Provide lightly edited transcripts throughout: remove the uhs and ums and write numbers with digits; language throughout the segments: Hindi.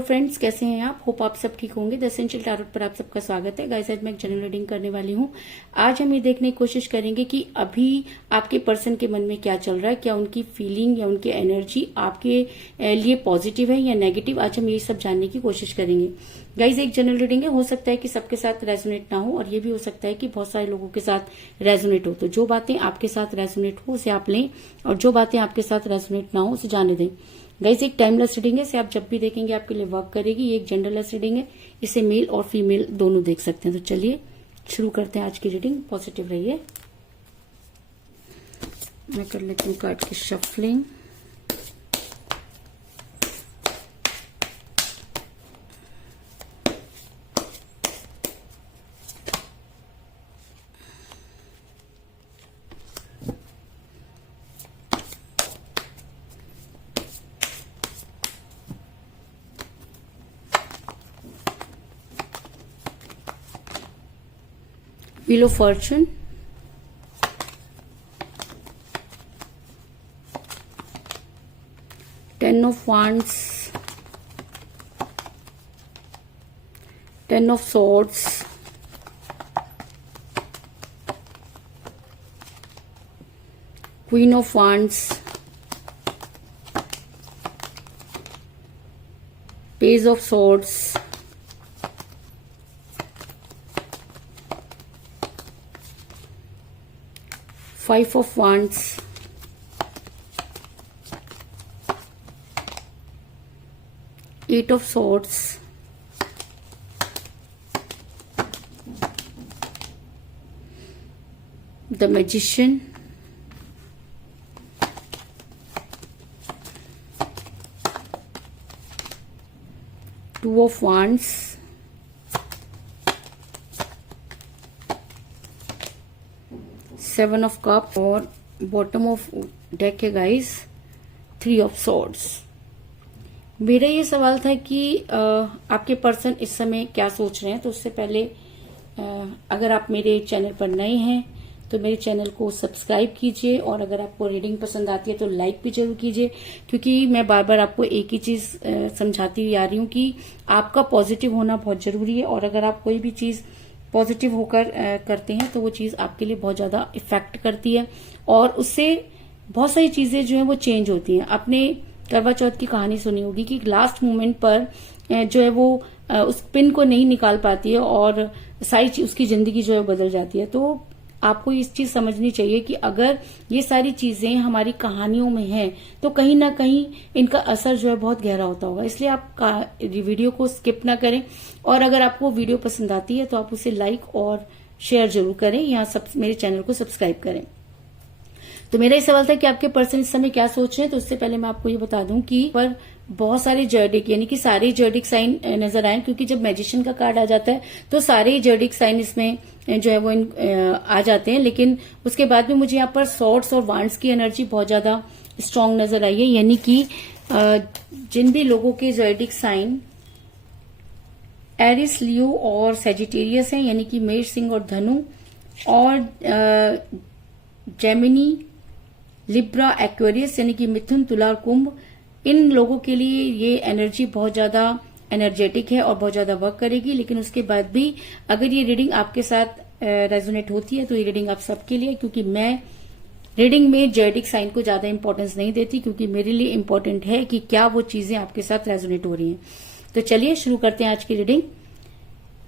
हेलो फ्रेंड्स, कैसे हैं आप? होप आप सब ठीक होंगे। द एसेंशियल टैरोट पर आप सबका स्वागत है। गाइस, आज मैं एक जनरल रीडिंग करने वाली हूँ। आज हम ये देखने की कोशिश करेंगे कि अभी आपके पर्सन के मन में क्या चल रहा है, क्या उनकी फीलिंग या उनकी एनर्जी आपके लिए पॉजिटिव है या नेगेटिव। आज हम ये सब जानने की कोशिश करेंगे। गाइस, एक जनरल रीडिंग है, हो सकता है कि सबके साथ रेजोनेट ना हो और ये भी हो सकता है कि बहुत सारे लोगों के साथ रेजोनेट हो। तो जो बातें आपके साथ रेजोनेट हो उसे आप लें और जो बातें आपके साथ रेजोनेट ना हो उसे जाने दें। गाइस, एक टाइमलेस रीडिंग है, इसे आप जब भी देखेंगे आपके लिए वर्क करेगी। ये एक जेंडरलेस रीडिंग है, इसे मेल और फीमेल दोनों देख सकते हैं। तो चलिए शुरू करते हैं आज की रीडिंग। पॉजिटिव रहिए। मैं कर लेती हूँ कार्ड की shuffling. Wheel of Fortune, Ten of Wands, Ten of Swords, Queen of Wands, Page of Swords, Five of Wands, Eight of Swords, the Magician, Two of Wands, seven of cup और बॉटम ऑफ डेक है गाइस, थ्री ऑफ सॉर्ड्स। मेरा ये सवाल था कि आपके पर्सन इस समय क्या सोच रहे हैं। तो उससे पहले अगर आप मेरे चैनल पर नए हैं तो मेरे चैनल को सब्सक्राइब कीजिए और अगर आपको रीडिंग पसंद आती है तो लाइक भी जरूर कीजिए, क्योंकि मैं बार बार आपको एक ही चीज समझाती हुई आ रही हूँ कि आपका पॉजिटिव होना बहुत जरूरी है और अगर आप कोई भी चीज पॉजिटिव होकर करते हैं तो वो चीज आपके लिए बहुत ज्यादा इफेक्ट करती है और उससे बहुत सारी चीजें जो है वो चेंज होती हैं। आपने करवा चौथ की कहानी सुनी होगी कि लास्ट मोमेंट पर जो है वो उस पिन को नहीं निकाल पाती है और सारी उसकी जिंदगी जो है बदल जाती है। तो आपको इस चीज समझनी चाहिए कि अगर ये सारी चीजें हमारी कहानियों में हैं तो कहीं ना कहीं इनका असर जो है बहुत गहरा होता होगा। इसलिए आप वीडियो को स्किप ना करें और अगर आपको वीडियो पसंद आती है तो आप उसे लाइक और शेयर जरूर करें। यहाँ मेरे चैनल को सब्सक्राइब करें। तो मेरा ये सवाल था कि आपके पर्सन इस समय क्या सोच रहे हैं। तो उससे पहले मैं आपको ये बता दूं कि पर बहुत सारे जर्डिक यानी कि सारे जर्डिक साइन नजर आए, क्योंकि जब मैजिशियन का कार्ड आ जाता है तो सारे जर्डिक साइन इसमें जो है वो आ जाते हैं। लेकिन उसके बाद भी मुझे यहाँ पर सॉर्ड्स और वांड्स की एनर्जी बहुत ज्यादा स्ट्रांग नजर आई है, यानी कि जिन भी लोगों के जर्डिक साइन एरिस, लियो और सेजिटेरियस हैं, यानी कि मेष, सिंह और धनु और जेमिनी, लिब्रा, एक्वेरियस यानी कि मिथुन, तुला और कुंभ, इन लोगों के लिए ये एनर्जी बहुत ज्यादा एनर्जेटिक है और बहुत ज्यादा वर्क करेगी। लेकिन उसके बाद भी अगर ये रीडिंग आपके साथ रेजोनेट होती है तो ये रीडिंग आप सबके लिए, क्योंकि मैं रीडिंग में जर्डिक साइन को ज्यादा इंपॉर्टेंस नहीं देती, क्योंकि मेरे लिए इंपॉर्टेंट है कि क्या वो चीजें आपके साथ रेजोनेट हो रही हैं। तो चलिए शुरू करते हैं आज की रीडिंग।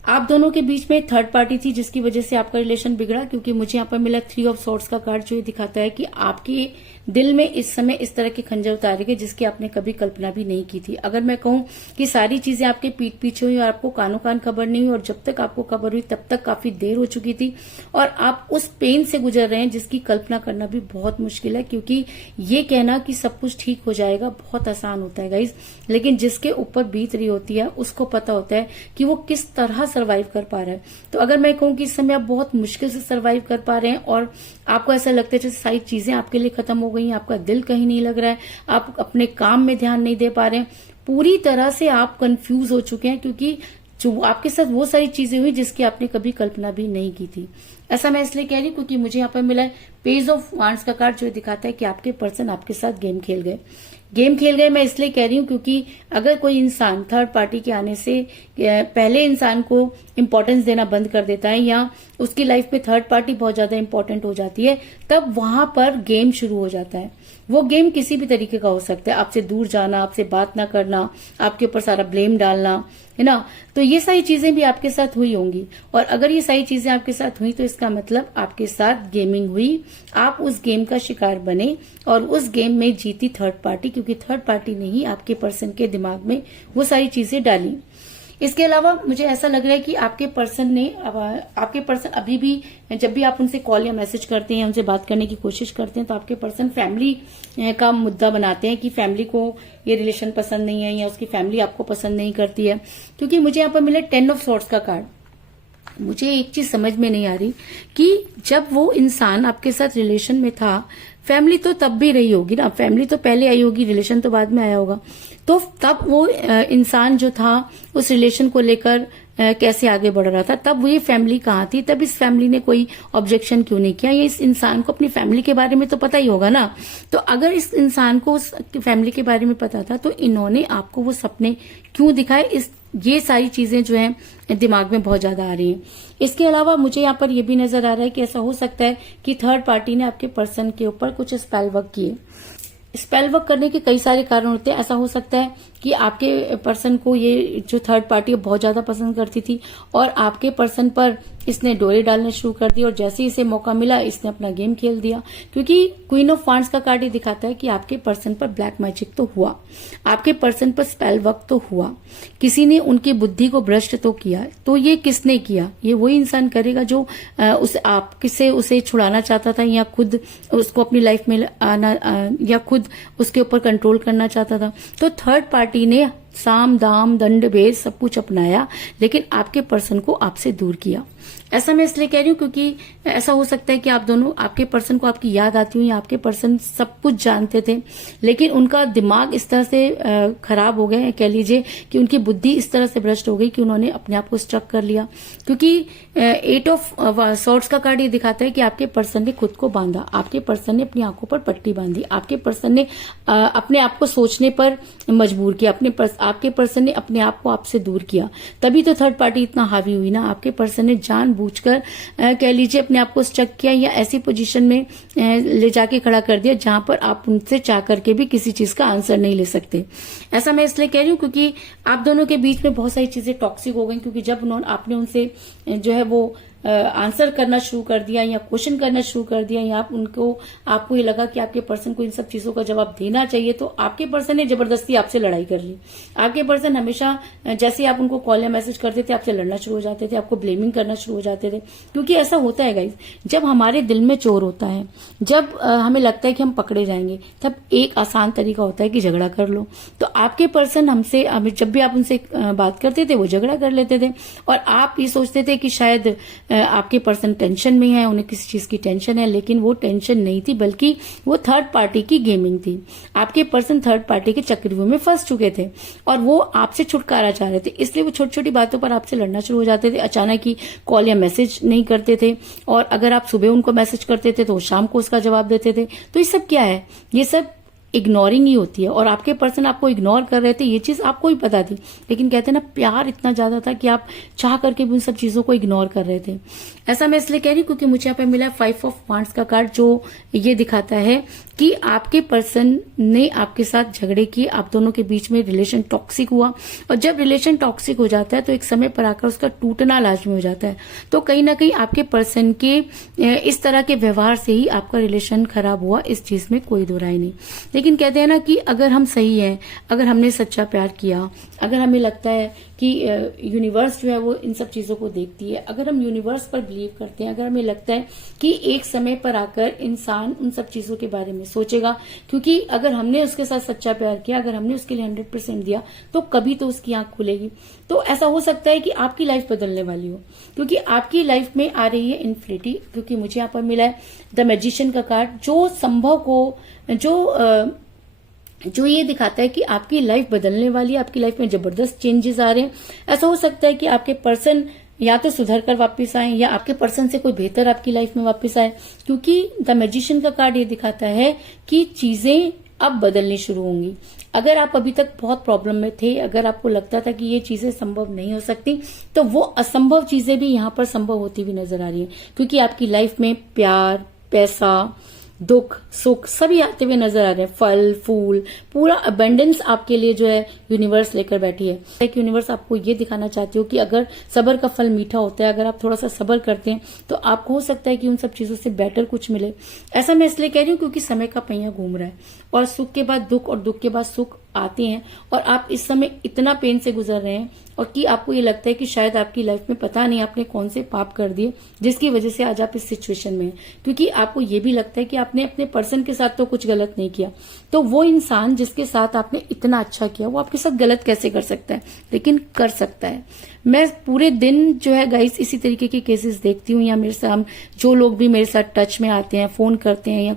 आप दोनों के बीच में थर्ड पार्टी थी जिसकी वजह से आपका रिलेशन बिगड़ा, क्योंकि मुझे यहाँ पर मिला थ्री ऑफ सॉर्ड्स का कार्ड, जो ये दिखाता है कि आपके दिल में इस समय इस तरह के खंजर उतारे गए जिसकी आपने कभी कल्पना भी नहीं की थी। अगर मैं कहूं कि सारी चीजें आपके पीठ पीछे हुई और आपको कानों कान खबर नहीं हुई और जब तक आपको खबर हुई तब तक काफी देर हो चुकी थी और आप उस पेन से गुजर रहे हैं जिसकी कल्पना करना भी बहुत मुश्किल है, क्योंकि ये कहना कि सब कुछ ठीक हो जाएगा बहुत आसान होता है गाइज, लेकिन जिसके ऊपर बीत रही होती है उसको पता होता है कि वो किस तरह सर्वाइव कर पा रहा है। तो अगर मैं कहूं कि इस समय आप बहुत मुश्किल से सर्वाइव कर पा रहे हैं और आपको ऐसा लगता है जैसे सारी चीजें आपके लिए खत्म हो गई, आपका दिल कहीं नहीं लग रहा है, आप अपने काम में ध्यान नहीं दे पा रहे हैं, पूरी तरह से आप कंफ्यूज हो चुके हैं, क्योंकि जो आपके साथ वो सारी चीजें हुई जिसकी आपने कभी कल्पना भी नहीं की थी। ऐसा मैं इसलिए कह रही हूँ क्योंकि मुझे यहाँ पर मिला है पेज ऑफ वांड्स का कार्ड, जो दिखाता है कि आपके पर्सन आपके साथ गेम खेल गए। गेम खेल गए मैं इसलिए कह रही हूं क्योंकि अगर कोई इंसान थर्ड पार्टी के आने से पहले इंसान को इम्पोर्टेंस देना बंद कर देता है या उसकी लाइफ में थर्ड पार्टी बहुत ज्यादा इंपॉर्टेंट हो जाती है, तब वहां पर गेम शुरू हो जाता है। वो गेम किसी भी तरीके का हो सकता है, आपसे दूर जाना, आपसे बात ना करना, आपके ऊपर सारा ब्लेम डालना, है ना। तो ये सारी चीजें भी आपके साथ हुई होंगी, और अगर ये सारी चीजें आपके साथ हुई तो इसका मतलब आपके साथ गेमिंग हुई, आप उस गेम का शिकार बने और उस गेम में जीती थर्ड पार्टी, क्योंकि थर्ड पार्टी ने ही आपके पर्सन के दिमाग में वो सारी चीजें डाली। इसके अलावा मुझे ऐसा लग रहा है कि आपके पर्सन अभी भी जब भी आप उनसे कॉल या मैसेज करते हैं, उनसे बात करने की कोशिश करते हैं, तो आपके पर्सन फैमिली का मुद्दा बनाते हैं कि फैमिली को ये रिलेशन पसंद नहीं है या उसकी फैमिली आपको पसंद नहीं करती है। क्योंकि मुझे यहाँ पर मिला 10 ऑफ सॉर्ड्स का कार्ड। मुझे एक चीज समझ में नहीं आ रही कि जब वो इंसान आपके साथ रिलेशन में था, फैमिली तो तब भी रही होगी ना, फैमिली तो पहले आई होगी, रिलेशन तो बाद में आया होगा, तो तब वो इंसान जो था उस रिलेशन को लेकर कैसे आगे बढ़ रहा था, तब वो ये फैमिली कहाँ थी, तब इस फैमिली ने कोई ऑब्जेक्शन क्यों नहीं किया। ये इस इंसान को अपनी फैमिली के बारे में तो पता ही होगा ना, तो अगर इस इंसान को उस फैमिली के बारे में पता था तो इन्होंने आपको वो सपने क्यों दिखाए, ये सारी चीजें जो हैं दिमाग में बहुत ज्यादा आ रही हैं। इसके अलावा मुझे यहाँ पर यह भी नजर आ रहा है कि ऐसा हो सकता है कि थर्ड पार्टी ने आपके पर्सन के ऊपर कुछ स्पेल वर्क किए। स्पेल वर्क करने के कई सारे कारण होते हैं। ऐसा हो सकता है कि आपके पर्सन को ये जो थर्ड पार्टी बहुत ज्यादा पसंद करती थी और आपके पर्सन पर इसने डोरे डालना शुरू कर दिया, और जैसे ही इसे मौका मिला इसने अपना गेम खेल दिया। क्योंकि क्वीन ऑफ वांड्स का कार्ड ये दिखाता है कि आपके पर्सन पर ब्लैक मैजिक तो हुआ, आपके पर्सन पर स्पेल वर्क तो हुआ, किसी ने उनकी बुद्धि को भ्रष्ट तो किया। तो ये किसने किया? ये वही इंसान करेगा जो उसे छुड़ाना चाहता था, या खुद उसको अपनी लाइफ में आना, या खुद उसके ऊपर कंट्रोल करना चाहता था। तो थर्ड पार्टी ने साम दाम दंड भेद सब कुछ अपनाया, लेकिन आपके पर्सन को आपसे दूर किया। ऐसा मैं इसलिए कह रही हूँ क्योंकि ऐसा हो सकता है कि आप दोनों, आपके पर्सन को आपकी याद आती हुई, आपके पर्सन सब कुछ जानते थे, लेकिन उनका दिमाग इस तरह से खराब हो गया, कह लीजिए कि उनकी बुद्धि इस तरह से भ्रष्ट हो गई कि उन्होंने अपने आप को स्ट्रक कर लिया। क्योंकि 8 ऑफ सॉर्ड्स का कार्ड ये दिखाता है कि आपके पर्सन ने खुद को बांधा, आपके पर्सन ने अपनी आंखों पर पट्टी बांधी, आपके पर्सन ने अपने आप को सोचने पर मजबूर किया, आपके पर्सन ने अपने आप को आपसे दूर किया। तभी तो थर्ड पार्टी इतना हावी हुई ना। आपके पर्सन ने जानबूझकर कह लीजिए अपने आप को स्टक किया, या ऐसी पोजीशन में ले जाके खड़ा कर दिया जहां पर आप उनसे चाह करके भी किसी चीज का आंसर नहीं ले सकते। ऐसा मैं इसलिए कह रही हूँ क्योंकि आप दोनों के बीच में बहुत सारी चीजें टॉक्सिक हो गई, क्योंकि जब आपने उनसे जो है वो आंसर करना शुरू कर दिया या क्वेश्चन करना शुरू कर दिया, या आपको ये लगा कि आपके पर्सन को इन सब चीजों का जवाब देना चाहिए, तो आपके पर्सन ने जबरदस्ती आपसे लड़ाई कर ली। आपके पर्सन हमेशा जैसे आप उनको कॉल या मैसेज करते थे, आपसे लड़ना शुरू हो जाते थे, आपको ब्लेमिंग करना शुरू हो जाते थे। क्योंकि ऐसा होता है गाइस, जब हमारे दिल में चोर होता है, जब हमें लगता है कि हम पकड़े जाएंगे, तब एक आसान तरीका होता है कि झगड़ा कर लो। तो आपके पर्सन हमसे, जब भी आप उनसे बात करते थे वो झगड़ा कर लेते थे, और आप ये सोचते थे कि शायद आपके पर्सन टेंशन में है, उन्हें किसी चीज की टेंशन है, लेकिन वो टेंशन नहीं थी, बल्कि वो थर्ड पार्टी की गेमिंग थी। आपके पर्सन थर्ड पार्टी के चक्रव्यूह में फंस चुके थे और वो आपसे छुटकारा चाह रहे थे, इसलिए वो छोटी छोटी बातों पर आपसे लड़ना शुरू हो जाते थे। अचानक ही कॉल या मैसेज नहीं करते थे, और अगर आप सुबह उनको मैसेज करते थे तो वो शाम को उसका जवाब देते थे। तो ये सब क्या है? ये सब इग्नोरिंग ही होती है, और आपके पर्सन आपको इग्नोर कर रहे थे, ये चीज आपको ही पता थी, लेकिन कहते हैं ना, प्यार इतना ज्यादा था कि आप चाह करके भी उन सब चीजों को इग्नोर कर रहे थे। ऐसा मैं इसलिए कह रही हूँ क्योंकि मुझे यहाँ पे मिला 5 ऑफ वांड्स का कार्ड, जो ये दिखाता है कि आपके पर्सन ने आपके साथ झगड़े किए, आप दोनों के बीच में रिलेशन टॉक्सिक हुआ, और जब रिलेशन टॉक्सिक हो जाता है तो एक समय पर आकर उसका टूटना लाजमी हो जाता है। तो कहीं ना कहीं आपके पर्सन के इस तरह के व्यवहार से ही आपका रिलेशन खराब हुआ, इस चीज में कोई दो राय नहीं। लेकिन कहते हैं ना कि अगर हम सही हैं, अगर हमने सच्चा प्यार किया, अगर हमें लगता है कि यूनिवर्स जो है वो इन सब चीजों को देखती है, अगर हम यूनिवर्स पर बिलीव करते हैं, अगर हमें लगता है कि एक समय पर आकर इंसान उन सब चीजों के बारे में सोचेगा, क्योंकि अगर हमने उसके साथ सच्चा प्यार किया, अगर हमने उसके लिए 100% दिया, तो कभी तो उसकी आंख खुलेगी। तो ऐसा हो सकता है कि आपकी लाइफ बदलने वाली हो, क्योंकि आपकी लाइफ में आ रही है इन्फिनिटी। क्योंकि मुझे यहाँ पर मिला है द मैजिशियन का कार्ड, जो संभव को जो ये दिखाता है कि आपकी लाइफ बदलने वाली है, आपकी लाइफ में जबरदस्त चेंजेस आ रहे हैं। ऐसा हो सकता है कि आपके पर्सन या तो सुधर कर वापिस आए, या आपके पर्सन से कोई बेहतर आपकी लाइफ में वापस आए, क्योंकि द मैजिशियन का कार्ड ये दिखाता है कि चीजें अब बदलनी शुरू होंगी। अगर आप अभी तक बहुत प्रॉब्लम में थे, अगर आपको लगता था कि ये चीजें संभव नहीं हो सकती, तो वो असंभव चीजें भी यहाँ पर संभव होती हुई नजर आ रही है, क्योंकि आपकी लाइफ में प्यार, पैसा, दुख, सुख सभी आते हुए नजर आ रहे हैं। फल फूल, पूरा अबंडेंस आपके लिए जो है यूनिवर्स लेकर बैठी है। कि यूनिवर्स आपको ये दिखाना चाहती हो कि अगर सब्र का फल मीठा होता है, अगर आप थोड़ा सा सब्र करते हैं तो आपको हो सकता है कि उन सब चीजों से बेटर कुछ मिले। ऐसा मैं इसलिए कह रही हूँ क्योंकि समय का पहिया घूम रहा है और सुख के बाद दुख और दुख के बाद सुख आते हैं, और आप इस समय इतना पेन से गुजर रहे हैं और कि आपको ये लगता है कि शायद आपकी लाइफ में पता नहीं आपने कौन से पाप कर दिए जिसकी वजह से आज आप इस सिचुएशन में हैं। क्योंकि आपको ये भी लगता है कि आपने अपने पर्सन के साथ तो कुछ गलत नहीं किया, तो वो इंसान जिसके साथ आपने इतना अच्छा किया वो आपके साथ गलत कैसे कर सकता है, लेकिन कर सकता है। मैं पूरे दिन जो है गाइस इसी तरीके के केसेस देखती हूँ, या मेरे साथ जो लोग भी मेरे साथ टच में आते हैं, फोन करते हैं, या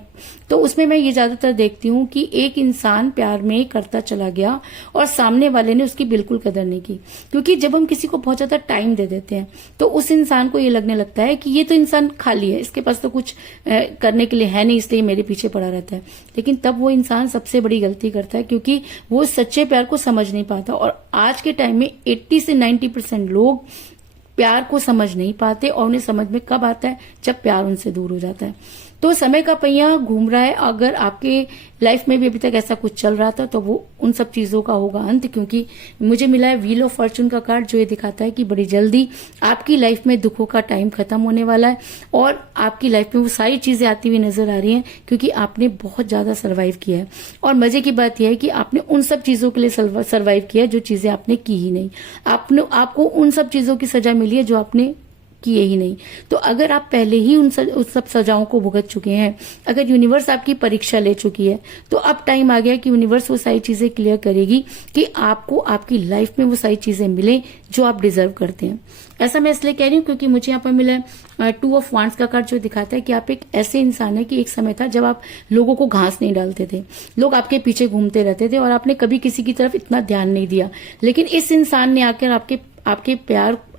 तो उसमें मैं ये ज्यादातर देखती हूँ कि एक इंसान प्यार में करता चला गया और सामने वाले ने उसकी बिल्कुल कदर नहीं की। क्योंकि जब हम किसी को बहुत ज्यादा टाइम दे देते हैं तो उस इंसान को ये लगने लगता है कि ये तो इंसान खाली है, इसके पास तो कुछ करने के लिए है नहीं, इसलिए मेरे पीछे पड़ा रहता है। लेकिन तब वो इंसान सबसे बड़ी गलती करता है, क्योंकि वो सच्चे प्यार को समझ नहीं पाता। और आज के टाइम में 80 से 90% लोग प्यार को समझ नहीं पाते, और उन्हें समझ में कब आता है, जब प्यार उनसे दूर हो जाता है। तो समय का पहिया घूम रहा है। अगर आपके लाइफ में भी अभी तक ऐसा कुछ चल रहा था तो वो उन सब चीजों का होगा अंत, क्योंकि मुझे मिला है व्हील ऑफ फॉर्चून का कार्ड, जो ये दिखाता है कि बड़ी जल्दी आपकी लाइफ में दुखों का टाइम खत्म होने वाला है और आपकी लाइफ में वो सारी चीजें आती हुई नजर आ रही हैं, क्योंकि आपने बहुत ज्यादा सर्वाइव किया है। और मजे की बात यह है कि आपने उन सब चीजों के लिए सर्वाइव किया जो चीजें आपने की ही नहीं। आपको उन सब चीजों की सजा मिली है जो आपने किए ही नहीं। तो अगर आप पहले ही उन सब सजाओं को भुगत चुके हैं, अगर यूनिवर्स आपकी परीक्षा ले चुकी है, तो अब टाइम आ गया कि यूनिवर्स वो सारी चीजें क्लियर करेगी कि आपको आपकी लाइफ में वो सारी चीजें मिले जो आप डिजर्व करते हैं। ऐसा मैं इसलिए कह रही हूँ क्योंकि मुझे यहाँ पर मिला है 2 ऑफ वांड्स का कार्ड, जो दिखाता है कि आप एक ऐसे इंसान है कि एक समय था जब आप लोगों को घास नहीं डालते थे, लोग आपके पीछे घूमते रहते थे और आपने कभी किसी की तरफ इतना ध्यान नहीं दिया। लेकिन इस इंसान ने आकर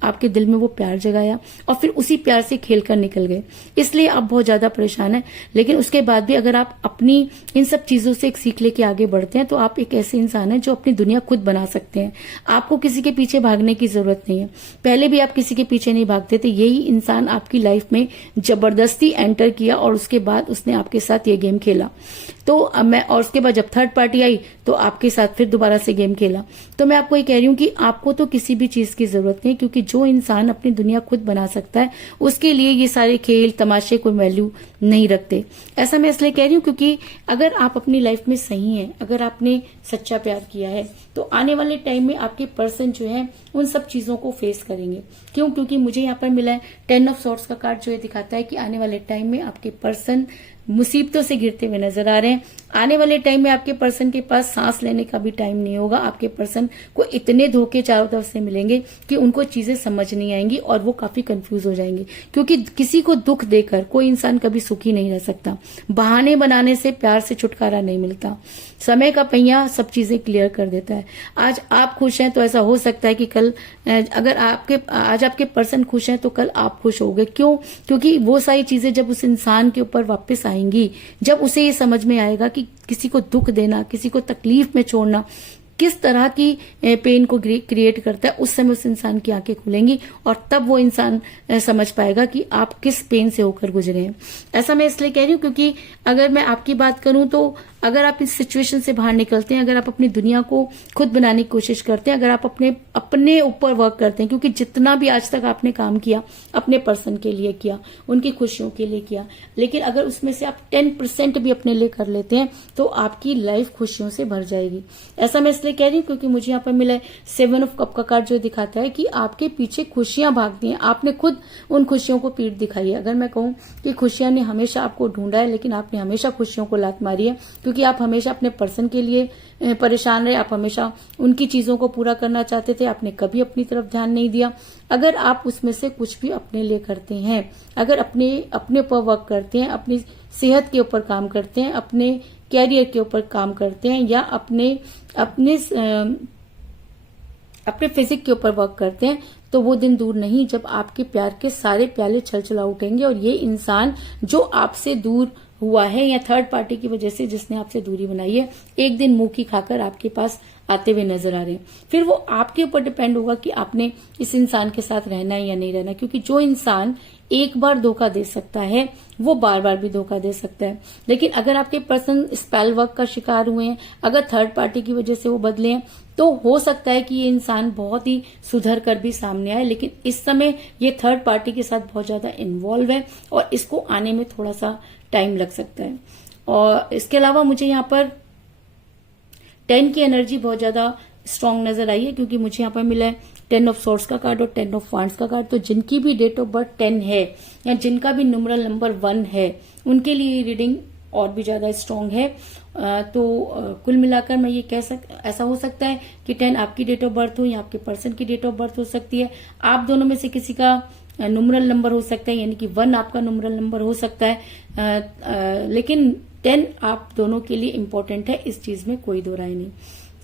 आपके दिल में वो प्यार जगाया और फिर उसी प्यार से खेलकर निकल गए, इसलिए आप बहुत ज्यादा परेशान हैं। लेकिन उसके बाद भी अगर आप अपनी इन सब चीजों से एक सीख लेके आगे बढ़ते हैं तो आप एक ऐसे इंसान हैं जो अपनी दुनिया खुद बना सकते हैं। आपको किसी के पीछे भागने की जरूरत नहीं है। पहले भी आप किसी के पीछे नहीं भागते थे, यही इंसान आपकी लाइफ में जबरदस्ती एंटर किया और उसके बाद उसने आपके साथ ये गेम खेला। तो और उसके बाद जब थर्ड पार्टी आई तो आपके साथ फिर दोबारा से गेम खेला। तो मैं आपको ये कह रही हूँ कि आपको तो किसी भी चीज की जरूरत नहीं, क्योंकि जो इंसान अपनी दुनिया खुद बना सकता है उसके लिए ये सारे खेल तमाशे कोई वैल्यू नहीं रखते। ऐसा मैं इसलिए कह रही हूँ क्योंकि अगर आप अपनी लाइफ में सही हैं, अगर आपने सच्चा प्यार किया है, तो आने वाले टाइम में आपके पर्सन जो है उन सब चीजों को फेस करेंगे। क्यों? क्योंकि मुझे यहाँ पर मिला है 10 ऑफ सॉर्ड्स का कार्ड, जो ये दिखाता है कि आने वाले टाइम में आपके पर्सन मुसीबतों से घिरते हुए नजर आ रहे हैं। आने वाले टाइम में आपके पर्सन के पास सांस लेने का भी टाइम नहीं होगा। आपके पर्सन को इतने धोखे चारों तरफ से मिलेंगे कि उनको चीजें समझ नहीं आएंगी और वो काफी कंफ्यूज हो जाएंगे, क्योंकि किसी को दुख देकर कोई इंसान कभी सुखी नहीं रह सकता। बहाने बनाने से प्यार से छुटकारा नहीं मिलता। समय का पहिया सब चीजें क्लियर कर देता है। आज आप खुश हैं तो ऐसा हो सकता है कि कल अगर आज आपके पर्सन खुश हैं तो कल आप खुश होगे। क्यों? क्योंकि वो सारी चीजें जब उस इंसान के ऊपर वापस आएंगी, जब उसे ये समझ में आएगा कि किसी को दुख देना, किसी को तकलीफ में छोड़ना किस तरह की पेन को क्रिएट करता है, उस समय उस इंसान की आंखें खुलेंगी और तब वो इंसान समझ पाएगा कि आप किस पेन से होकर गुजरे हैं। ऐसा मैं इसलिए कह रही हूँ क्योंकि अगर मैं आपकी बात करूं तो अगर आप इस सिचुएशन से बाहर निकलते हैं, अगर आप अपनी दुनिया को खुद बनाने की कोशिश करते हैं, अगर आप अपने ऊपर वर्क करते हैं, क्योंकि जितना भी आज तक आपने काम किया अपने पर्सन के लिए किया, उनकी खुशियों के लिए किया, लेकिन अगर उसमें से आप 10% भी अपने लिए कर लेते हैं तो आपकी लाइफ खुशियों से भर जाएगी। ऐसा मैं इसलिए कह रही हूँ क्योंकि मुझे यहाँ पर मिला है 7 ऑफ कप का कार्ड, जो दिखाता है कि आपके पीछे खुशियां भागती हैं, आपने खुद उन खुशियों को पीठ दिखाई है। अगर मैं कहूँ कि खुशियां ने हमेशा आपको ढूंढा है, लेकिन आपने हमेशा खुशियों को लात मारी है, क्योंकि आप हमेशा अपने पर्सन के लिए परेशान रहे, आप हमेशा उनकी चीजों को पूरा करना चाहते थे, आपने कभी अपनी तरफ ध्यान नहीं दिया। अगर आप उसमें से कुछ भी अपने लिए करते हैं, अगर अपने ऊपर वर्क करते हैं, अपनी सेहत के ऊपर काम करते हैं, अपने कैरियर के ऊपर काम करते हैं, या अपने फिजिक के ऊपर वर्क करते हैं, तो वो दिन दूर नहीं जब आपके प्यार के सारे प्याले छलछला उठेंगे और ये इंसान जो आपसे दूर हुआ है या थर्ड पार्टी की वजह से जिसने आपसे दूरी बनाई है, एक दिन मुंह की खाकर आपके पास आते हुए नजर आ रहे हैं। फिर वो आपके ऊपर डिपेंड होगा कि आपने इस इंसान के साथ रहना है या नहीं रहना, क्योंकि जो इंसान एक बार धोखा दे सकता है वो बार बार भी धोखा दे सकता है। लेकिन अगर आपके पर्सन स्पेल वर्क का शिकार हुए हैं, अगर थर्ड पार्टी की वजह से वो बदले हैं, तो हो सकता है कि ये इंसान बहुत ही सुधर कर भी सामने आए। लेकिन इस समय ये थर्ड पार्टी के साथ बहुत ज्यादा इन्वॉल्व है और इसको आने में थोड़ा सा टाइम लग सकता है। और इसके अलावा मुझे यहाँ पर 10 की एनर्जी बहुत ज्यादा स्ट्रांग नजर आई है, क्योंकि मुझे यहाँ पर मिला है 10 ऑफ सोर्ड्स का कार्ड और 10 ऑफ वांड्स का कार्ड। तो जिनकी भी डेट ऑफ बर्थ 10 है या जिनका भी न्यूमरल नंबर 1 है, उनके लिए रीडिंग और भी ज्यादा स्ट्रांग है। तो कुल मिलाकर मैं ये ऐसा हो सकता है कि 10 आपकी डेट ऑफ बर्थ हो या आपके पर्सन की डेट ऑफ बर्थ हो सकती है। आप दोनों में से किसी का न्यूमरल नंबर हो सकता है, यानी कि 1 आपका न्यूमरल नंबर हो सकता है। लेकिन 10 आप दोनों के लिए इंपॉर्टेंट है, इस चीज में कोई दो राय नहीं।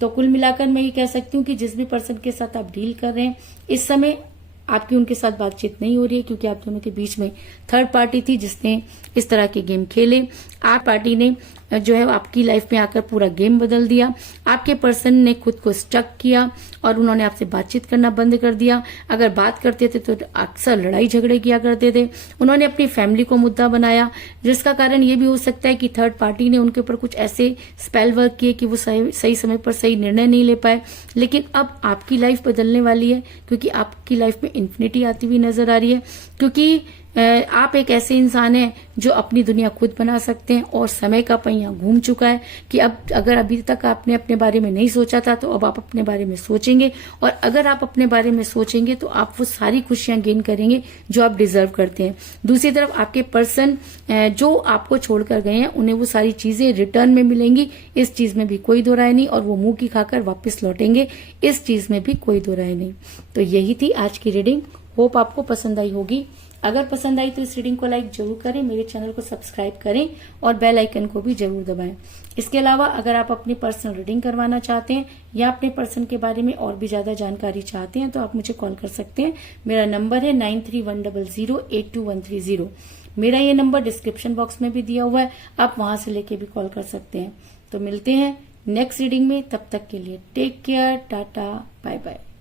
तो कुल मिलाकर मैं ये कह सकती हूँ कि जिस भी पर्सन के साथ आप डील कर रहे हैं, इस समय आपकी उनके साथ बातचीत नहीं हो रही है, क्योंकि आप दोनों के बीच में थर्ड पार्टी थी जिसने इस तरह के गेम खेले। आप पार्टी ने जो है आपकी लाइफ में आकर पूरा गेम बदल दिया। आपके पर्सन ने खुद को स्टक किया और उन्होंने आपसे बातचीत करना बंद कर दिया। अगर बात करते थे तो अक्सर लड़ाई झगड़े किया करते थे। उन्होंने अपनी फैमिली को मुद्दा बनाया, जिसका कारण ये भी हो सकता है कि थर्ड पार्टी ने उनके ऊपर कुछ ऐसे स्पेल वर्क किए कि वो सही समय पर सही निर्णय नहीं ले पाए। लेकिन अब आपकी लाइफ बदलने वाली है, क्योंकि आपकी लाइफ में इन्फिनिटी आती हुई नजर आ रही है, क्योंकि आप एक ऐसे इंसान हैं जो अपनी दुनिया खुद बना सकते हैं और समय का पहिया घूम चुका है कि अब अगर अभी तक आपने अपने बारे में नहीं सोचा था तो अब आप अपने बारे में सोचेंगे, और अगर आप अपने बारे में सोचेंगे तो आप वो सारी खुशियां गेन करेंगे जो आप डिजर्व करते हैं। दूसरी तरफ आपके पर्सन जो आपको छोड़कर गए हैं, उन्हें वो सारी चीजें रिटर्न में मिलेंगी, इस चीज में भी कोई दो राय नहीं, और वो मुंह की खाकर वापस लौटेंगे, इस चीज में भी कोई दो राय नहीं। तो यही थी आज की रीडिंग। होप आपको पसंद आई होगी। अगर पसंद आई तो इस रीडिंग को लाइक जरूर करें, मेरे चैनल को सब्सक्राइब करें और बेल आइकन को भी जरूर दबाएं। इसके अलावा अगर आप अपनी पर्सनल रीडिंग करवाना चाहते हैं या अपने पर्सन के बारे में और भी ज्यादा जानकारी चाहते हैं तो आप मुझे कॉल कर सकते हैं। मेरा नंबर है 9310082130। मेरा ये नंबर डिस्क्रिप्शन बॉक्स में भी दिया हुआ है, आप वहां से लेके भी कॉल कर सकते हैं। तो मिलते हैं नेक्स्ट रीडिंग में, तब तक के लिए take care, tata, bye bye.